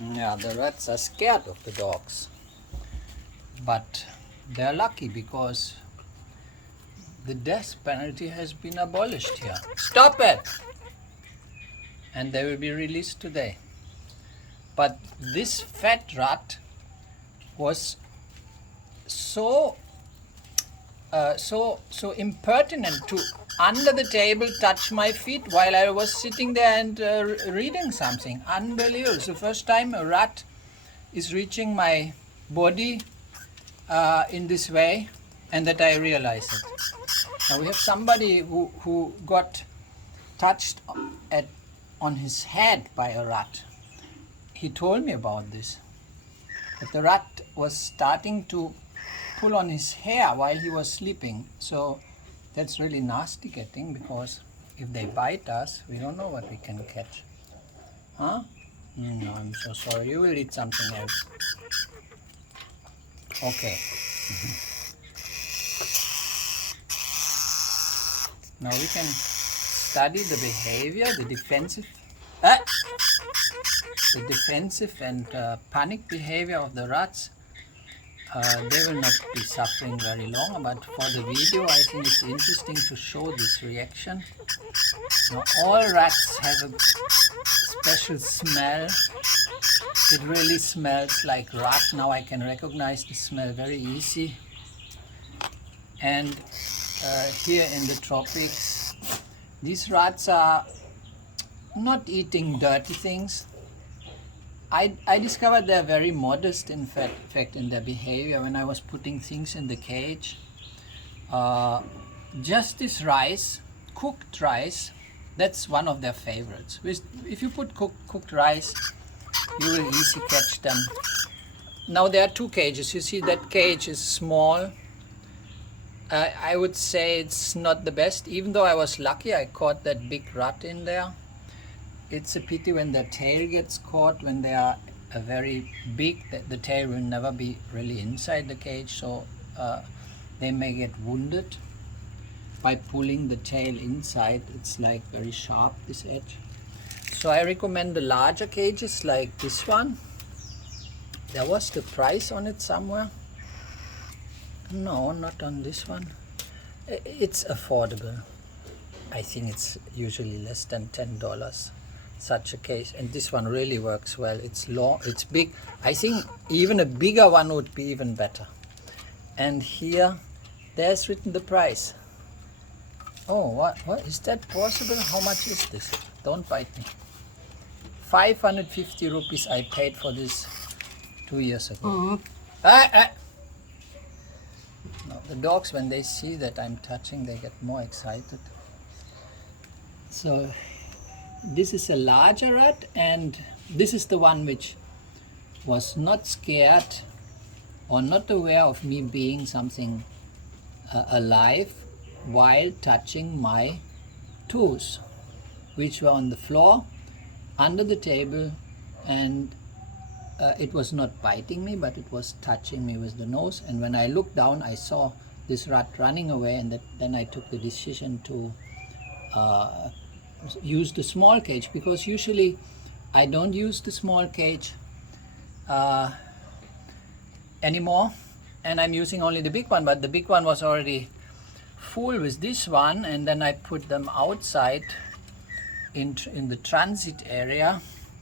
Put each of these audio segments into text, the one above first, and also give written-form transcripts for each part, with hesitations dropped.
Yeah, the rats are scared of the dogs. But they're lucky because the death penalty has been abolished here. Stop it! And they will be released today. But this fat rat was so impertinent to under the table touch my feet while I was sitting there and reading something. Unbelievable. It's the first time a rat is reaching my body in this way, and that I realized it. Now we have somebody who got touched on his head by a rat. He told me about this, that the rat was starting to pull on his hair while he was sleeping. So that's really nasty getting, because if they bite us, we don't know what we can catch. Huh? No, I'm so sorry. You will eat something else. Okay. Now we can study the behavior, the defensive and panic behavior of the rats. They will not be suffering very long, but for the video I think it's interesting to show this reaction. Now all rats have a special smell. It really smells like rat. Now I can recognize the smell very easy. And here in the tropics, these rats are not eating dirty things. I discovered they're very modest in fact in their behavior when I was putting things in the cage. Just this rice, cooked rice, that's one of their favorites. If you put cooked rice, you will easily catch them. Now there are two cages. You see that cage is small. I would say it's not the best, even though I was lucky I caught that big rat in there. It's a pity when their tail gets caught, when they are very big, the tail will never be really inside the cage, so they may get wounded by pulling the tail inside. It's like very sharp, this edge. So I recommend the larger cages like this one. There was the price on it somewhere. No, not on this one. It's affordable. I think it's usually less than $10, such a case. And this one really works well. It's long, it's big. I think even a bigger one would be even better. And here, there's written the price. Oh, what is that possible? How much is this? Don't bite me. 550 rupees I paid for this 2 years ago. No, the dogs, when they see that I'm touching, they get more excited. So this is a larger rat, and this is the one which was not scared or not aware of me being something alive while touching my toes, which were on the floor under the table, and it was not biting me, but it was touching me with the nose. And when I looked down, I saw this rat running away, and then I took the decision to use the small cage, because usually I don't use the small cage anymore, and I'm using only the big one. But the big one was already full with this one, and then I put them outside in the transit area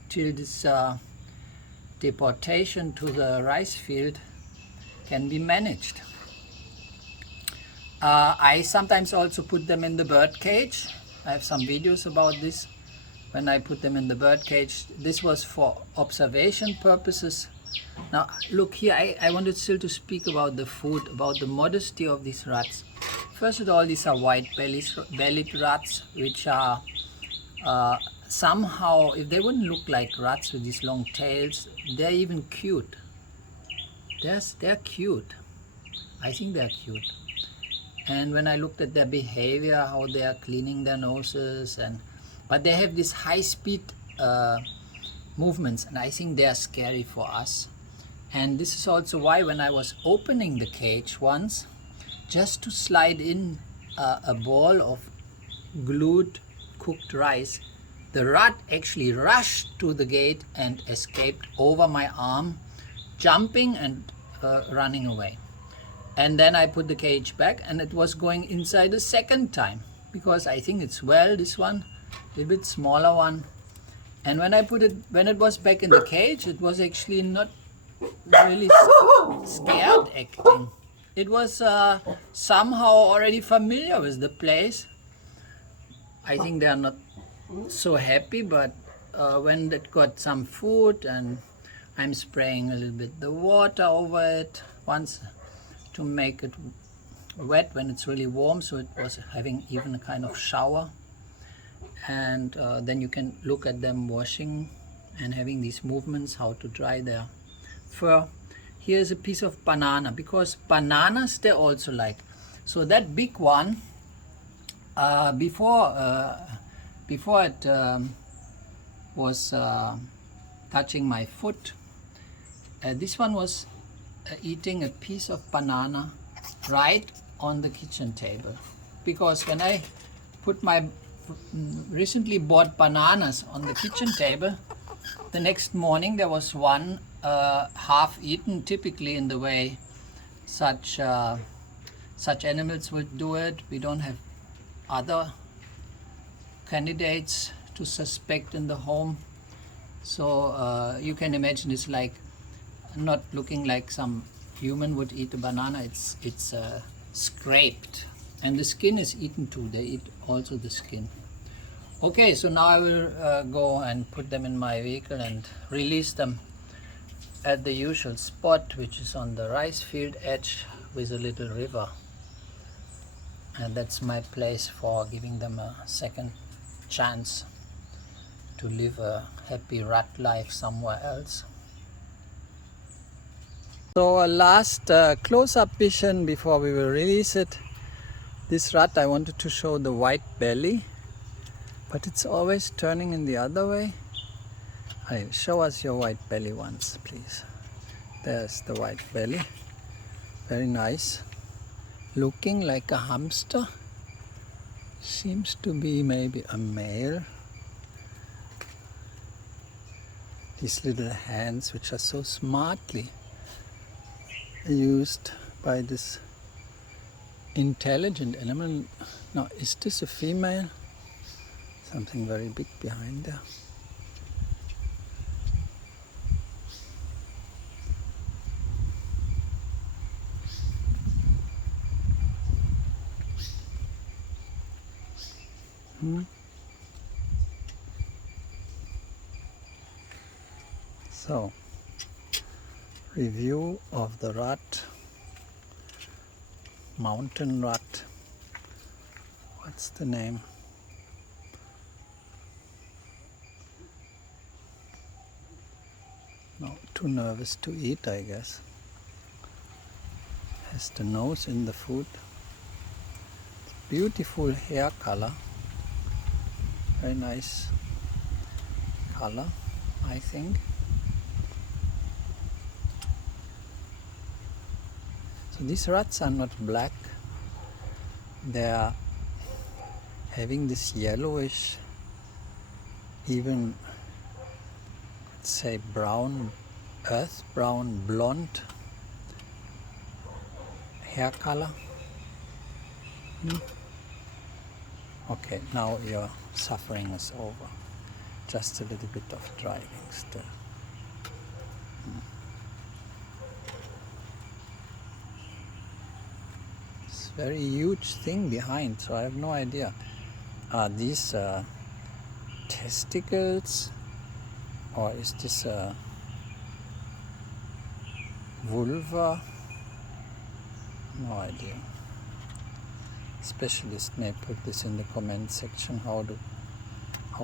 till this deportation to the rice field can be managed. I sometimes also put them in the bird cage. I have some videos about this. When I put them in the bird cage, this was for observation purposes. Now look here, I wanted still to speak about the food, about the modesty of these rats. First of all, these are white-bellied rats, which are somehow, if they wouldn't look like rats with these long tails, they're even cute. They're cute. I think they're cute. And when I looked at their behavior, how they are cleaning their noses, but they have these high-speed movements, and I think they are scary for us. And this is also why when I was opening the cage once, just to slide in a ball of glued cooked rice, The rat actually rushed to the gate and escaped over my arm, jumping and running away. And then I put the cage back, and it was going inside a second time, because I think it's this one, a little bit smaller one. And when it was back in the cage, it was actually not really scared acting. It was somehow already familiar with the place. I think they are not so happy, but when it got some food, and I'm spraying a little bit the water over it once to make it wet when it's really warm, so it was having even a kind of shower. And then you can look at them washing and having these movements, how to dry their fur. Here's a piece of banana, because bananas they also like. So that big one, before it was touching my foot, this one was eating a piece of banana right on the kitchen table. Because when I put my recently bought bananas on the kitchen table, the next morning there was one half eaten, typically in the way such animals would do it. We don't have other candidates to suspect in the home, so you can imagine it's like not looking like some human would eat a banana. It's scraped, and the skin is eaten too. They eat also the skin. Okay, so now I will go and put them in my vehicle and release them at the usual spot, which is on the rice field edge with a little river. And that's my place for giving them a second chance to live a happy rat life somewhere else. So a last close-up vision before we will release it. This rat, I wanted to show the white belly, but it's always turning in the other way. Show us your white belly once, please. There's the white belly. Very nice. Looking like a hamster. Seems to be maybe a male. These little hands, which are so smartly used by this intelligent animal. Now, is this a female? Something very big behind there. So, review of the rat, mountain rat. What's the name? No, too nervous to eat, I guess. Has the nose in the food. Beautiful hair color. Very nice color, I think. So these rats are not black. They are having this yellowish, even let's say brown, earth brown, blonde hair color. Okay, now your suffering is over. Just a little bit of driving still. It's a very huge thing behind, so I have no idea. Are these testicles, or is this a vulva? No idea. Specialist may put this in the comment section. How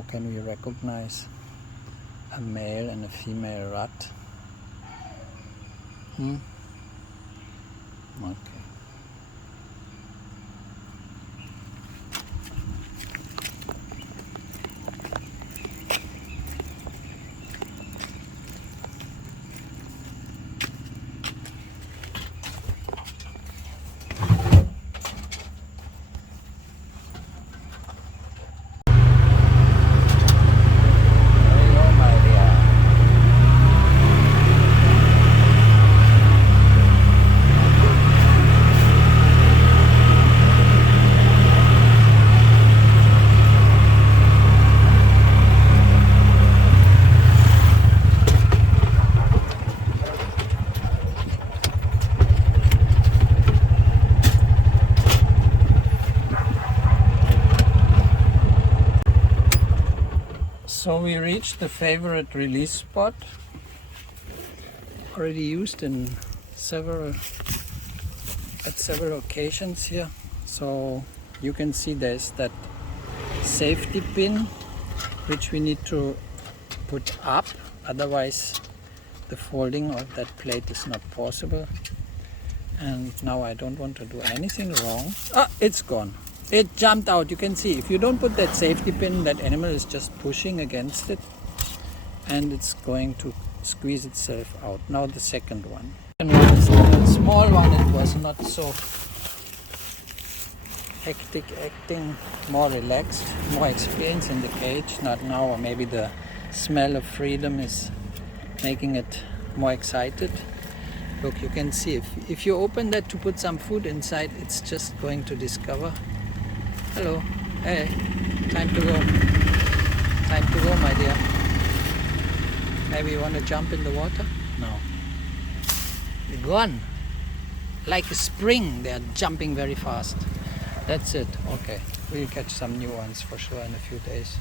can we recognize a male and a female rat? Okay. So we reached the favorite release spot, already used in several occasions here. So you can see there's that safety pin which we need to put up, otherwise the folding of that plate is not possible. And now I don't want to do anything wrong. Ah, it's gone. It jumped out. You can see if you don't put that safety pin, that animal is just pushing against it and it's going to squeeze itself out. Now the second one. The small one, it was not so hectic acting, more relaxed, more experience in the cage. Not now, or maybe the smell of freedom is making it more excited. Look, you can see if you open that to put some food inside, it's just going to discover. Hello, hey, time to go. Time to go, my dear. Maybe you want to jump in the water? No. You're gone. Like a spring, they are jumping very fast. That's it. Okay, we'll catch some new ones for sure in a few days.